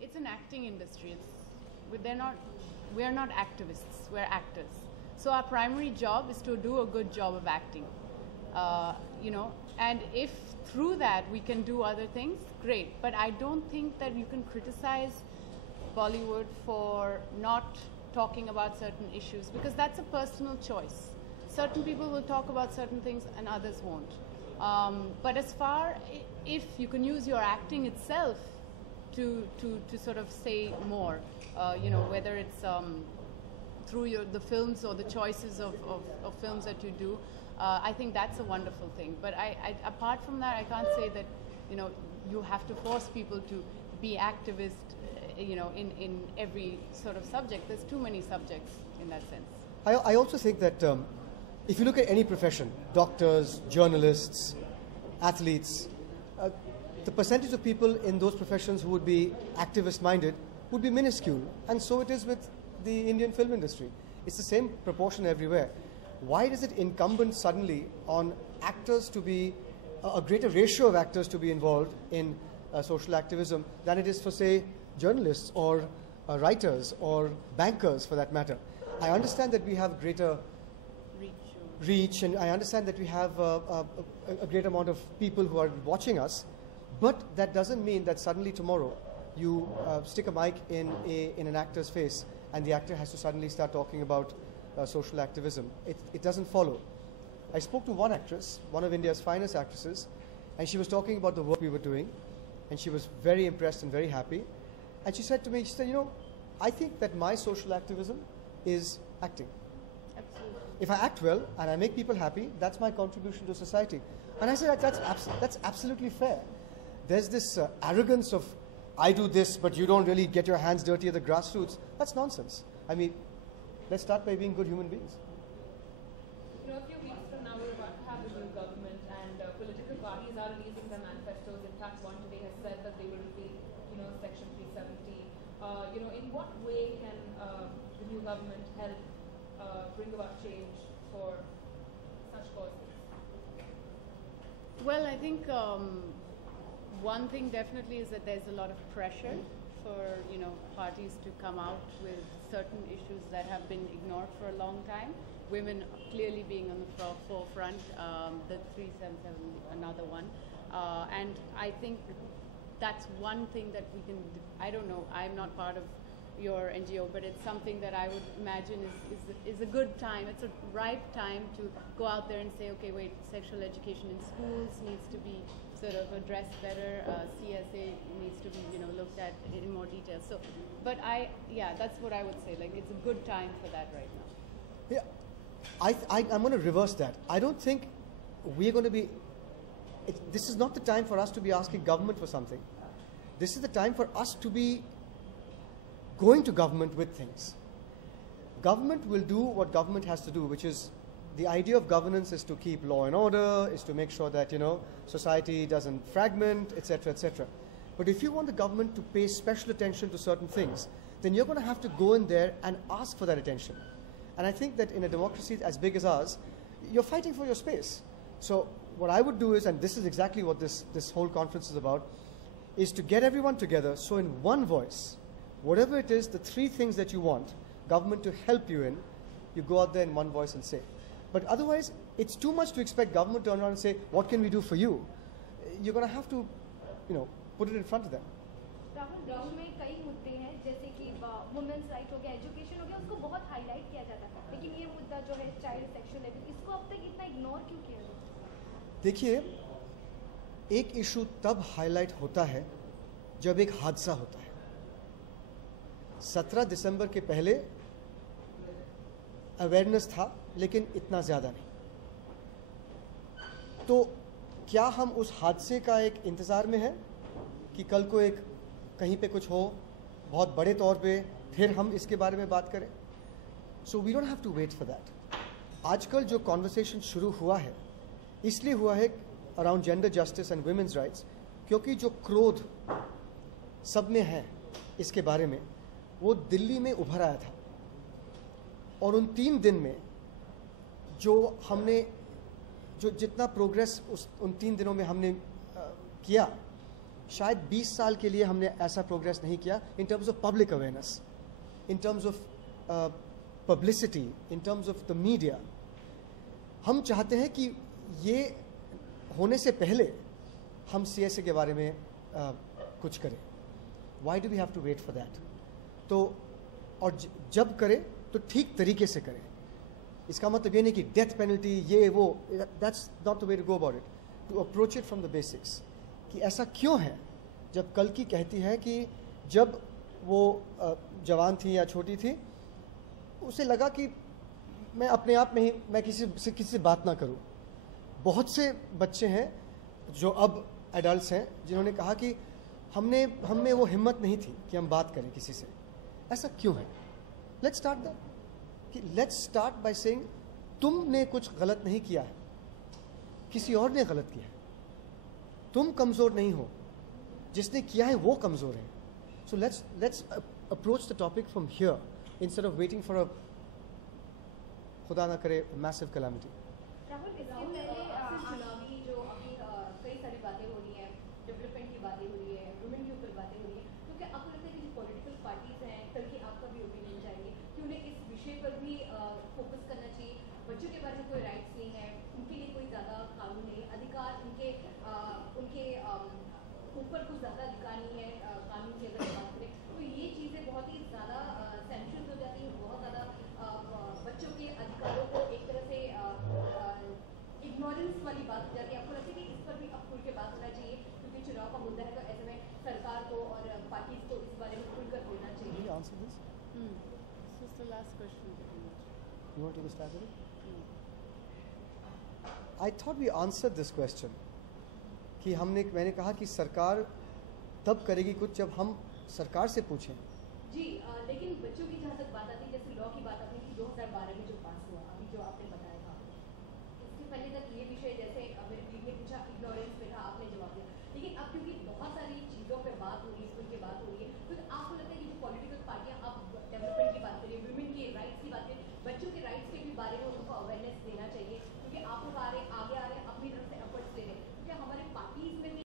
it's an acting industry. We're not activists, we're actors. So our primary job is to do a good job of acting. And if through that we can do other things, great. But I don't think that you can criticize Bollywood for not talking about certain issues, because that's a personal choice. Certain people will talk about certain things and others won't. But as far if you can use your acting itself to sort of say more, whether it's through the films or the choices of films that you do, I think that's a wonderful thing. But apart from that, I can't say that you have to force people to be activists in every sort of subject. There's too many subjects in that sense. I also think that if you look at any profession, doctors, journalists, athletes, the percentage of people in those professions who would be activist-minded would be minuscule. And so it is with the Indian film industry. It's the same proportion everywhere. Why is it incumbent suddenly on actors to be, a greater ratio of actors to be involved in social activism than it is for, say, journalists or writers or bankers for that matter? I understand that we have greater reach, and I understand that we have a great amount of people who are watching us, but that doesn't mean that suddenly tomorrow you stick a mic in an actor's face and the actor has to suddenly start talking about social activism. It doesn't follow. I spoke to one actress, one of India's finest actresses, and she was talking about the work we were doing, and she was very impressed and very happy. And she said to me, I think that my social activism is acting. Absolutely. If I act well and I make people happy, that's my contribution to society. And I said, that's absolutely fair. There's this arrogance of, I do this, but you don't really get your hands dirty at the grassroots. That's nonsense. I mean, let's start by being good human beings. A few weeks from now, we're about to have a new government, and political parties are releasing their manifestos. In fact, one today has said that they will repeal, Section 370. In what way can the new government help bring about change for such causes? Well, I think one thing definitely is that there's a lot of pressure for parties to come out with certain issues that have been ignored for a long time. Women clearly being on the forefront, the 377 another one, and I think that's one thing that we can. I don't know. I'm not part of your NGO, but it's something that I would imagine is a good time. It's a ripe time to go out there and say, okay, wait, sexual education in schools needs to be sort of addressed better. CSA needs to be, looked at in more detail. So, but that's what I would say. Like, it's a good time for that right now. Yeah, I'm going to reverse that. I don't think we're going to be. This is not the time for us to be asking government for something. This is the time for us to be going to government with things. Government will do what government has to do, which is the idea of governance is to keep law and order, is to make sure that society doesn't fragment, etc., etc. But if you want the government to pay special attention to certain things, then you're going to have to go in there and ask for that attention. And I think that in a democracy as big as ours, you're fighting for your space. So what I would do is, and this is exactly what this whole conference is about, is to get everyone together so in one voice, whatever it is, the three things that you want government to help you in, you go out there in one voice and say. But otherwise, it's too much to expect government to turn around and say, what can we do for you? You're going to have to, put it in front of them. Rahul, देश में कई मुद्दे हैं, जैसे कि women's right हो गया, education हो गया, उसको बहुत हाईलाइट किया जाता है, लेकिन ये मुद्दा जो है चाइल्ड सेक्सुअल एब्यूज, इसको अब तक इतना इग्नोर क्यों किया जाता है? देखिए, एक इशू तब हाईलाइट होता है जब एक हादसा होता है। 17 दिसंबर के पहले अवेयरनेस था, लेकिन इतना ज़्यादा नहीं। तो क्या हम उस हादसे का एक इंतज़ार में हैं कि कल को एक कहीं पे कुछ हो बहुत बड़े तौर पे, फिर हम इसके बारे में बात करें? So we don't have to wait for that. आजकल जो कॉन्वर्सेशन शुरू हुआ है, इसलिए हुआ है around gender justice and women's rights, क्योंकि जो क्रोध सब में है इसके बारे में, वो दिल्ली में उभर आया था। और उन 3 दिन में जो जितना प्रोग्रेस उन 3 दिनों में हमने किया, शायद 20 साल के लिए हमने ऐसा प्रोग्रेस नहीं किया in terms of public awareness, in terms of publicity, in terms of the media. हम चाहते हैं कि ये होने से पहले हम CSA के बारे में कुछ करें। Why do we have to wait for that? तो और जब करें तो ठीक तरीके से करें। इसका मतलब ये नहीं कि डेथ पेनल्टी ये वो, that's not the way to go about it. To approach it from the basics कि ऐसा क्यों है। जब कल की कहती है कि जब वो जवान थी या छोटी थी, उसे लगा कि मैं अपने आप में ही मैं किसी से बात ना करूं। बहुत से बच्चे हैं जो अब एडल्ट्स हैं जिन्होंने कहा कि हम में वो हिम्मत नहीं थी कि हम बात करें किसी से। ऐसा क्यों है? लेट्स स्टार्ट बाय सेइंग तुमने कुछ गलत नहीं किया है, किसी और ने गलत किया है। तुम कमजोर नहीं हो, जिसने किया है वो कमजोर है। So let's approach the topic from here instead of waiting for a, खुदा ना करे, मैसिव कैलामिटी। राहुल, इसके पहले चुनावी जो अभी कई सारी बातें हो रही हैं, डेवलपमेंट की बातें हो रही है, वुमेन के ऊपर बातें हो रही है, तो क्या आपको लगता है कि जो पॉलिटिकल पार्टीज हैं, कल की आपका भी ओपिनियन चाहिए कि उन्हें इस विषय पर भी फोकस करना चाहिए? बच्चों के बारे में कोई राइट्स नहीं है, उनके लिए कोई ज़्यादा कानून नहीं है, अधिकार उनके ऊपर कुछ ज़्यादा अधिकार नहीं है कानून की अगर बात करें, तो ये चीज़ें बहुत ही ज़्यादा सेंट्रल हो जाती हैं, बहुत ज़्यादा बच्चों के अधिकारों को एक तरह से इग्नोरेंस वाली बात हो जाती है। आपको लगता है कि इस पर भी अब खुल के बात होना चाहिए, क्योंकि चुनाव का मुद्दा है, तो ऐसे में सरकार को और पार्टीज को इस बारे में खुलकर बोलना चाहिए? Can you answer this? This is the last question pretty much. You want to take a stab at it? I thought we answered this question कि मैंने कहा कि सरकार तब करेगी कुछ जब हम सरकार से पूछें। जी, लेकिन बच्चों की जहाँ तक बात आती है, जैसे लॉ की बात आपने की 2012 में जो पास हुआ, अभी जो आपने बताया था, इसके पहले तक ये विषय जैसे मेरे बीवी ने पूछा इग्नोरेंस में था, आपने जवाब दिया